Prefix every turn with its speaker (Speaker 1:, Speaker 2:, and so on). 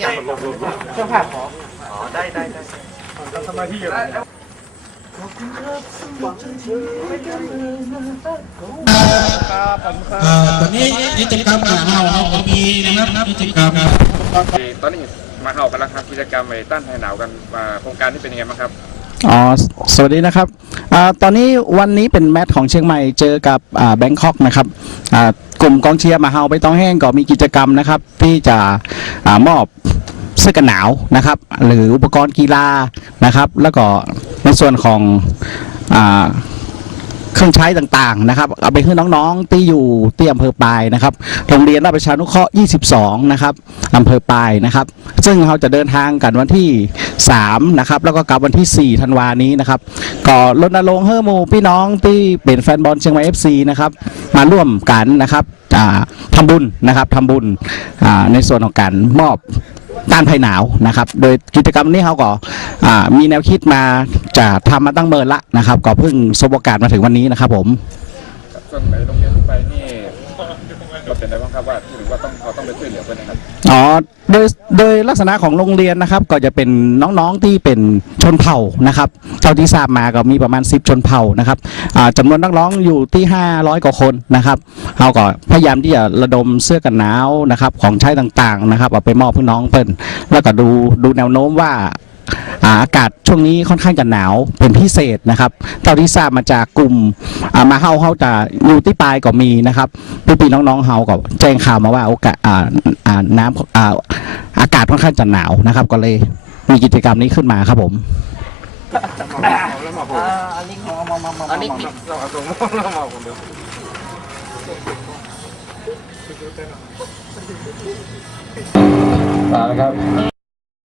Speaker 1: อย่างเครื่องผักของอ๋อได้ได้ได้
Speaker 2: อ่าตอนนี้กิจกรรมอ่าเราเราก็มีนะครับกิจกรรม
Speaker 3: ตอนนี้มาเข้ากำลังทำกิจกรรมไอ้ต้านภัยหนาวกันมาโครงการที่เป็นยังไงบ้างครับ
Speaker 4: อ๋อสวัสดีนะครับ ตอนนี้วันนี้เป็นแมตช์ของเชียงใหม่เจอกับแบงคอกนะครับกลุ่มกองเชียร์มาเฮาไปต้องแห้งก็มีกิจกรรมนะครับ ที่จะอมอบเสื้อกันหนาวนะครับ หรืออุปกรณ์กีฬานะครับ แล้วก็ในส่วนของ เครื่องใช้ต่างๆนะครับเอาไปให้น้องๆที่อยู่ที่อำเภอปายนะครับ โรงเรียนราชประชานุเคราะห์ 22 นะครับอำเภอปายนะครับ ซึ่งเราจะเดินทางกันวันที่ 3 นะครับ แล้วก็กลับวันที่ 4 ธันวานี้นะครับก็รณรงค์เฮ้อหมูพี่น้องที่เป็นแฟนบอลเชียงใหม่ FC นะครับมาร่วมกันนะครับอ่าทำบุญนะครับทำบุญในส่วนของการมอบต้านภัยหนาวนะครับ โดยกิจกรรมนี้เขาก็มีแนวคิดมา จะทำมาตั้งเมินละนะครับก็เพิ่งสบโอกาสมาถึงวันนี้นะครับผม
Speaker 3: ส่วนไอ้โรงเรียนที่ไปนี่เราเป็นไงบ้างครับว่าหรือว่าต้องเขาต้องไปช่วยเหลือเพื่อนนะครับ
Speaker 4: อ๋อโดยโดยลักษณะของโรงเรียนนะครับ ก็จะเป็นน้องๆที่เป็นชนเผ่านะครับเท่าที่ทราบมาก็มีประมาณ 10 ชนเผ่านะครับอ่าจำนวนนักร้องอยู่ที่ 500 กว่าคนนะครับเราก็พยายามที่จะระดมเสื้อกันหนาวนะครับของใช้ต่างๆนะครับเอาไปมอบพี่น้องเพิ่นแล้วก็ดูดูแนวโน้มว่า อากาศช่วงนี้ค่อนข้างจะหนาวเป็นพิเศษนะครับเท่าที่ทราบมาจากกลุ่มมาเฮาเขาจะอยู่ที่ปลายก็มีนะครับพี่ๆน้องๆเฮาก็แจ้งข่าวมาว่าโอกาสน้ำอากาศค่อนข้างจะหนาวนะครับ ก็เลยมีกิจกรรมนี้ขึ้นมาครับผม
Speaker 1: อันนี้พี่
Speaker 3: เราเอาตรงเรามาคนเดียว
Speaker 5: เอาละครับ